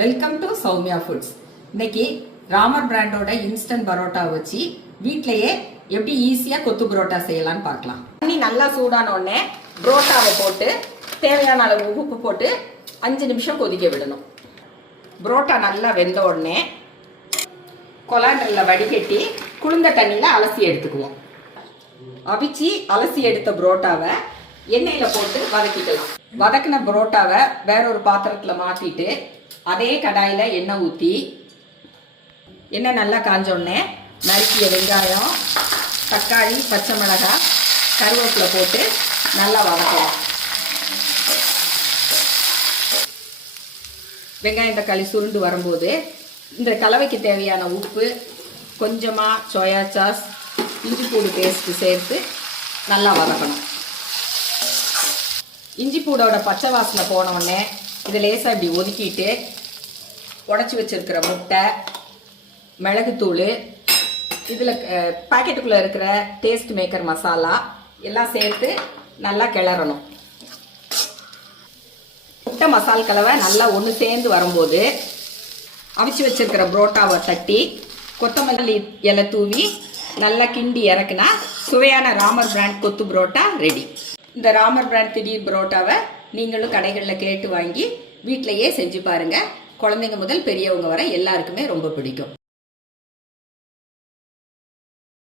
Welcome to Soumya foods. இன்னைக்கு ராமர் பிராண்டோட instant parotta வச்சு வீட்டிலேயே எப்படி ஈஸியாக கொத்து பரோட்டா செய்யலாம்னு பார்க்கலாம். தண்ணி நல்லா சூடான உடனே பரோட்டாவை போட்டு தேவையான அளவு உப்பு போட்டு 5 நிமிஷம் கொதிக்க விடணும். பரோட்டா நல்லா வெந்த உடனே கொலாண்டரில் வடிகட்டி குளிர்ந்த தண்ணியில் அலசி எடுத்துக்குவோம். அவிச்சு அலசி எடுத்த பரோட்டாவை எண்ணெயில் போட்டு வதக்கிக்கலாம். வதக்கின பரோட்டாவை வேறொரு பாத்திரத்தில் மாற்றிட்டு அதே கடாயில் எண்ணெய் ஊற்றி எண்ணெய் நல்லா காஞ்சோடனே நறுக்கிய வெங்காயம், தக்காளி, பச்சை மிளகாய், கருவேப்பிலை போட்டு நல்லா வதக்கலாம். வெங்காயம் தக்காளி சுருண்டு வரும்போது இந்த கலவைக்கு தேவையான உப்பு, கொஞ்சமாக சோயா சாஸ், இஞ்சி பூடு பேஸ்ட்டு சேர்த்து நல்லா வதக்கணும். இஞ்சி பூடோட பச்சை வாசனை போனோடனே இதை லேசாக இப்படி ஒதுக்கிட்டு உடச்சி வச்சுருக்கிற முட்டை, மிளகுத்தூள், இதில் பாக்கெட்டுக்குள்ளே இருக்கிற டேஸ்ட் மேக்கர் மசாலா எல்லாம் சேர்த்து நல்லா கிளறணும். முட்டை மசால் கலவை நல்லா ஒன்று சேர்ந்து வரும்போது அவிச்சு வச்சுருக்கிற புரோட்டாவை தட்டி கொத்தமல்லி இலை தூவி நல்லா கிண்டி இறக்குனா சுவையான ராமர் பிராண்ட் கொத்து புரோட்டா ரெடி. இந்த ராமர் பிராண்ட் திடீர் புரோட்டாவை நீங்களும் கடைகளில் கேட்டு வாங்கி வீட்டிலையே செஞ்சு பாருங்கள். குழந்தைங்க முதல் பெரியவங்க வரை எல்லாருக்குமே ரொம்ப பிடிக்கும்.